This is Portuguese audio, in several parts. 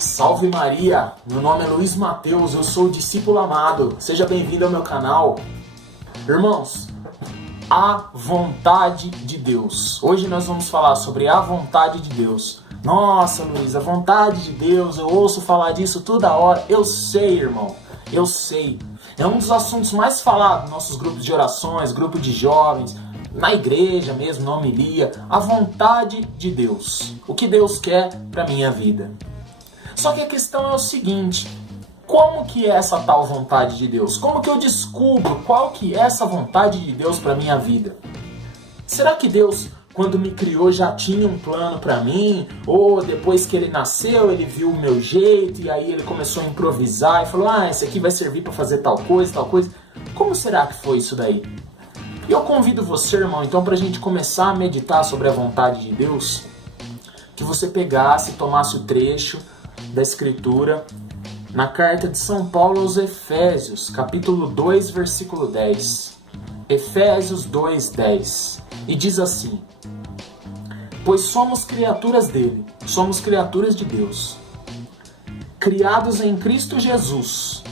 Salve Maria, meu nome é Luiz Mateus, eu sou o discípulo amado, seja bem-vindo ao meu canal. Irmãos, a vontade de Deus. Hoje nós vamos falar sobre a vontade de Deus. Nossa Luiz, a vontade de Deus, eu ouço falar disso toda hora. Eu sei, irmão, eu sei. É um dos assuntos mais falados nos nossos grupos de orações, grupo de jovens, na igreja mesmo, na homilia. A vontade de Deus. O que Deus quer para minha vida. Só que a questão é o seguinte, como que é essa tal vontade de Deus? Como que eu descubro qual que é essa vontade de Deus para minha vida? Será que Deus, quando me criou, já tinha um plano para mim? Ou depois que ele nasceu, ele viu o meu jeito e aí ele começou a improvisar e falou, esse aqui vai servir para fazer tal coisa, tal coisa. Como será que foi isso daí? E eu convido você, irmão, então, para a gente começar a meditar sobre a vontade de Deus, que você pegasse, tomasse o trecho da Escritura na carta de São Paulo aos Efésios, capítulo 2, versículo 10. Efésios 2, 10. E diz assim: pois somos criaturas dele, somos criaturas de Deus, criados em Cristo Jesus,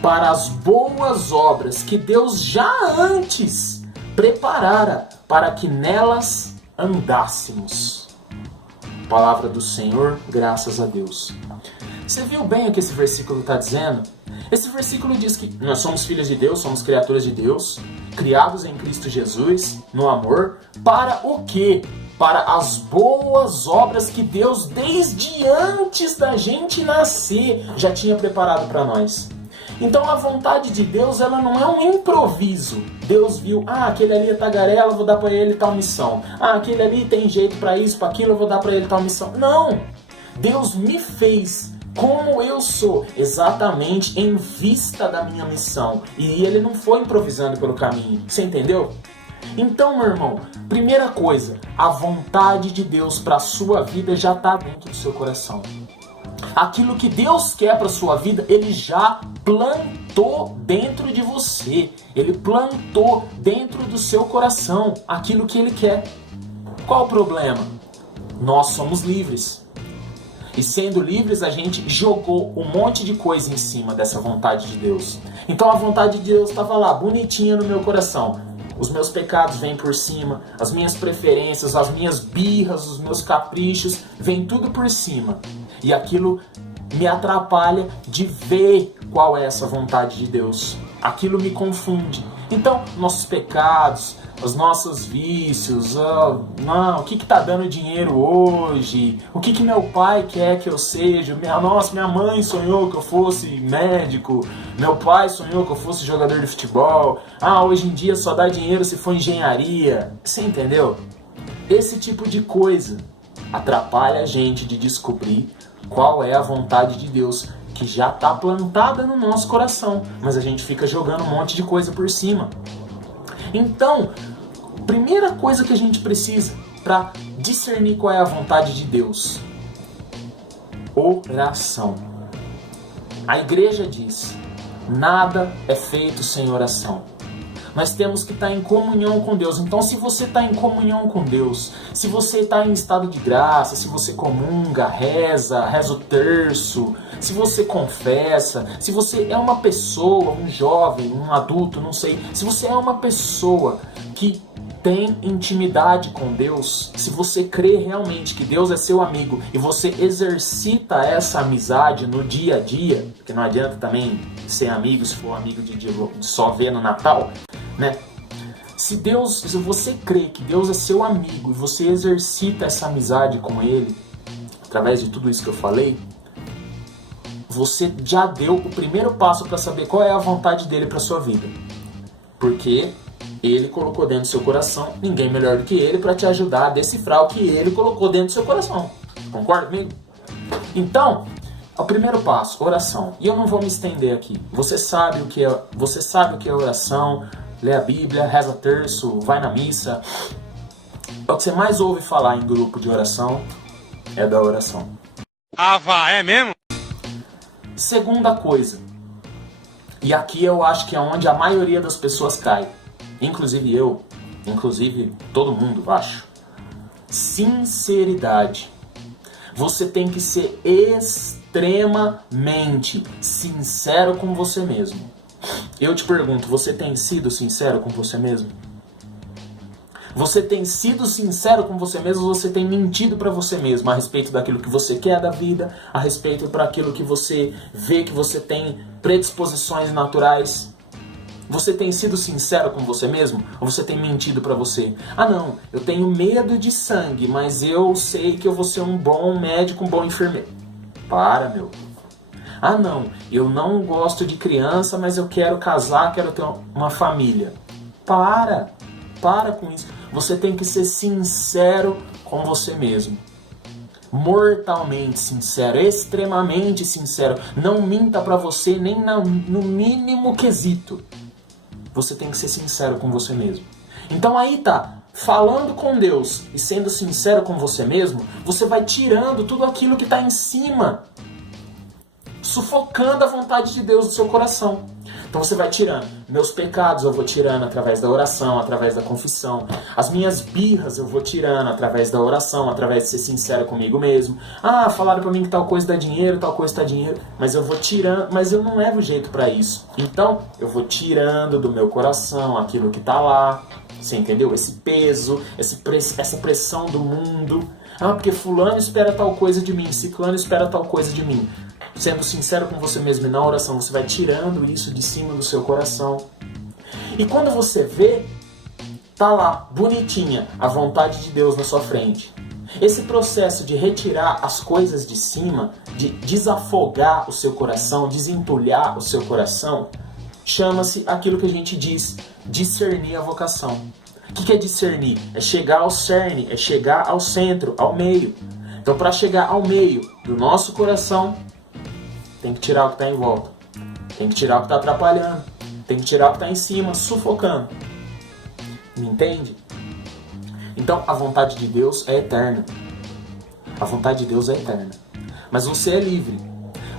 para as boas obras que Deus já antes preparara para que nelas andássemos. Palavra do Senhor, graças a Deus. Você viu bem o que esse versículo está dizendo? Esse versículo diz que nós somos filhos de Deus, somos criaturas de Deus, criados em Cristo Jesus, no amor, para o quê? Para as boas obras que Deus, desde antes da gente nascer, já tinha preparado para nós. Então a vontade de Deus, ela não é um improviso. Deus viu, aquele ali é tagarela, vou dar para ele tal missão. Aquele ali tem jeito para isso, para aquilo, eu vou dar para ele tal missão. Não! Deus me fez como eu sou, exatamente em vista da minha missão. E ele não foi improvisando pelo caminho. Você entendeu? Então, meu irmão, primeira coisa, a vontade de Deus para a sua vida já está dentro do seu coração. Aquilo que Deus quer para a sua vida, Ele já plantou dentro de você. Ele plantou dentro do seu coração aquilo que Ele quer. Qual o problema? Nós somos livres. E sendo livres, a gente jogou um monte de coisa em cima dessa vontade de Deus. Então a vontade de Deus estava lá, bonitinha no meu coração. Os meus pecados vêm por cima, as minhas preferências, as minhas birras, os meus caprichos, vem tudo por cima. E aquilo me atrapalha de ver qual é essa vontade de Deus. Aquilo me confunde. Então, nossos pecados, os nossos vícios, o que está dando dinheiro hoje, o que meu pai quer que eu seja, minha mãe sonhou que eu fosse médico, meu pai sonhou que eu fosse jogador de futebol, hoje em dia só dá dinheiro se for engenharia. Você entendeu? Esse tipo de coisa atrapalha a gente de descobrir qual é a vontade de Deus, que já está plantada no nosso coração, mas a gente fica jogando um monte de coisa por cima. Então, primeira coisa que a gente precisa para discernir qual é a vontade de Deus: oração. A igreja diz, nada é feito sem oração. Nós temos que estar em comunhão com Deus. Então, se você está em comunhão com Deus, se você está em estado de graça, se você comunga, reza o terço, se você confessa, se você é uma pessoa, um jovem, um adulto, não sei, se você é uma pessoa que tem intimidade com Deus, se você crê realmente que Deus é seu amigo e você exercita essa amizade no dia a dia, porque não adianta também ser amigo se for amigo de só ver no Natal, né? Se você crê que Deus é seu amigo e você exercita essa amizade com Ele, através de tudo isso que eu falei, você já deu o primeiro passo para saber qual é a vontade dele para sua vida. Porque Ele colocou dentro do seu coração ninguém melhor do que Ele para te ajudar a decifrar o que Ele colocou dentro do seu coração. Concorda comigo? Então, o primeiro passo, oração. E eu não vou me estender aqui. Você sabe o que é oração, lê a Bíblia, reza terço, vai na missa. O que você mais ouve falar em grupo de oração é da oração. É mesmo? Segunda coisa, e aqui eu acho que é onde a maioria das pessoas cai, inclusive eu, inclusive todo mundo, acho. Sinceridade. Você tem que ser extremamente sincero com você mesmo. Eu te pergunto, você tem sido sincero com você mesmo? Você tem sido sincero com você mesmo ou você tem mentido para você mesmo a respeito daquilo que você quer da vida, a respeito para aquilo que você vê que você tem predisposições naturais? Você tem sido sincero com você mesmo ou você tem mentido para você? Ah não, eu tenho medo de sangue, mas eu sei que eu vou ser um bom médico, um bom enfermeiro. Para, meu. Ah não, eu não gosto de criança, mas eu quero casar, quero ter uma família. Para com isso. Você tem que ser sincero com você mesmo. Mortalmente sincero, extremamente sincero. Não minta pra você nem no mínimo quesito. Você tem que ser sincero com você mesmo. Então aí tá, falando com Deus e sendo sincero com você mesmo, você vai tirando tudo aquilo que tá em cima, sufocando a vontade de Deus do seu coração. Então você vai tirando. Meus pecados eu vou tirando através da oração, através da confissão. As minhas birras eu vou tirando através da oração, através de ser sincero comigo mesmo. Ah, falaram pra mim que tal coisa dá dinheiro, tal coisa dá dinheiro. Mas eu vou tirando, mas eu não levo jeito pra isso. Então eu vou tirando do meu coração aquilo que tá lá. Você entendeu? Esse peso, essa pressão do mundo. Ah, porque fulano espera tal coisa de mim, ciclano espera tal coisa de mim. Sendo sincero com você mesmo e na oração, você vai tirando isso de cima do seu coração. E quando você vê, tá lá, bonitinha, a vontade de Deus na sua frente. Esse processo de retirar as coisas de cima, de desafogar o seu coração, desentulhar o seu coração, chama-se aquilo que a gente diz, discernir a vocação. O que é discernir? É chegar ao cerne, é chegar ao centro, ao meio. Então, para chegar ao meio do nosso coração, tem que tirar o que está em volta. Tem que tirar o que está atrapalhando. Tem que tirar o que está em cima, sufocando. Me entende? Então, a vontade de Deus é eterna. A vontade de Deus é eterna. Mas você é livre.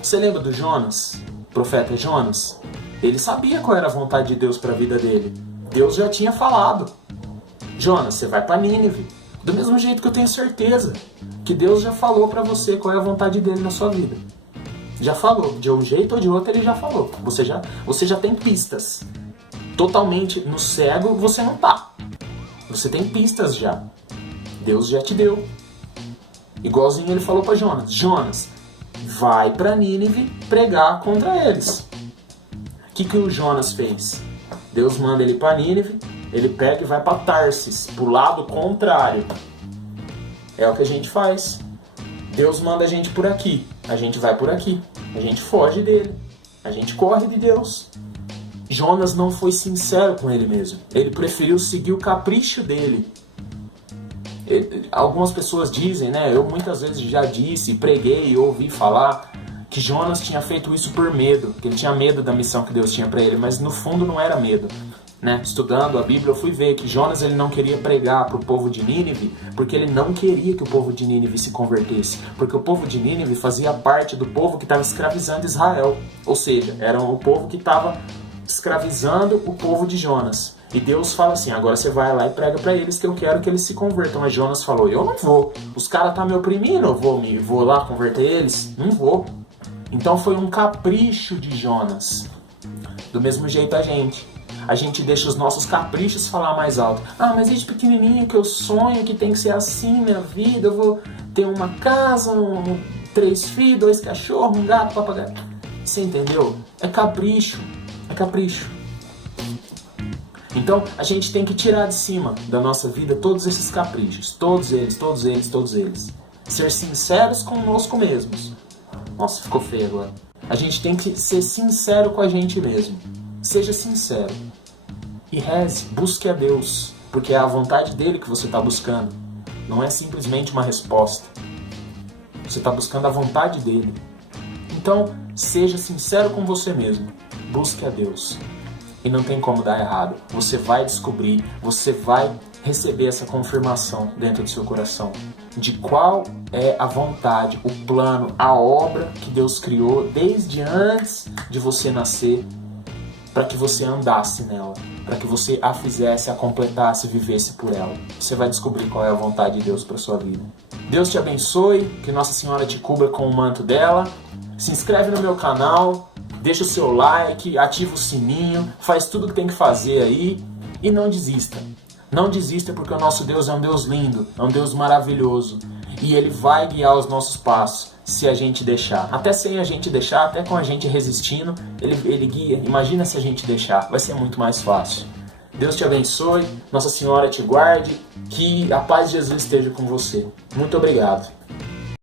Você lembra do Jonas? O profeta Jonas? Ele sabia qual era a vontade de Deus para a vida dele. Deus já tinha falado. Jonas, você vai para Nínive. Do mesmo jeito que eu tenho certeza que Deus já falou para você qual é a vontade dele na sua vida. Já falou, de um jeito ou de outro ele já falou. Você já tem pistas. Totalmente no cego você não tá. Você tem pistas já. Deus já te deu. Igualzinho ele falou para Jonas. Jonas, vai para Nínive pregar contra eles. O que o Jonas fez? Deus manda ele para Nínive, ele pega e vai para Tarsis, pro lado contrário. É o que a gente faz. Deus manda a gente por aqui, a gente vai por aqui. A gente foge dele, a gente corre de Deus. Jonas não foi sincero com ele mesmo. Ele preferiu seguir o capricho dele. Algumas pessoas dizem, né? Eu muitas vezes já disse, preguei e ouvi falar que Jonas tinha feito isso por medo, que ele tinha medo da missão que Deus tinha para ele, mas no fundo não era medo. Né? Estudando a Bíblia, eu fui ver que Jonas ele não queria pregar para o povo de Nínive porque ele não queria que o povo de Nínive se convertesse, porque o povo de Nínive fazia parte do povo que estava escravizando Israel, ou seja, era o povo que estava escravizando o povo de Jonas. E Deus fala assim, agora você vai lá e prega para eles que eu quero que eles se convertam. Mas Jonas falou, eu não vou, os caras estão me oprimindo, eu vou lá converter eles? Não vou. Então foi um capricho de Jonas. Do mesmo jeito a gente deixa os nossos caprichos falar mais alto. Ah, mas desde pequenininho que eu sonho que tem que ser assim minha vida. Eu vou ter uma casa, 3 filhos, 2 cachorros, um gato, papagaio. Você entendeu? É capricho. É capricho. Então, a gente tem que tirar de cima da nossa vida todos esses caprichos. Todos eles. Ser sinceros conosco mesmos. Nossa, ficou feio agora. A gente tem que ser sincero com a gente mesmo. Seja sincero. E reze, busque a Deus. Porque é a vontade dele que você está buscando. Não é simplesmente uma resposta. Você está buscando a vontade dele. Então, seja sincero com você mesmo. Busque a Deus. E não tem como dar errado. Você vai descobrir, você vai receber essa confirmação dentro do seu coração de qual é a vontade, o plano, a obra que Deus criou desde antes de você nascer para que você andasse nela, para que você a fizesse, a completasse, vivesse por ela. Você vai descobrir qual é a vontade de Deus para sua vida. Deus te abençoe, que Nossa Senhora te cubra com o manto dela. Se inscreve no meu canal, deixa o seu like, ativa o sininho, faz tudo o que tem que fazer aí e não desista. Não desista, porque o nosso Deus é um Deus lindo, é um Deus maravilhoso e Ele vai guiar os nossos passos se a gente deixar. Até sem a gente deixar, até com a gente resistindo, Ele guia. Imagina se a gente deixar, vai ser muito mais fácil. Deus te abençoe, Nossa Senhora te guarde, que a paz de Jesus esteja com você. Muito obrigado.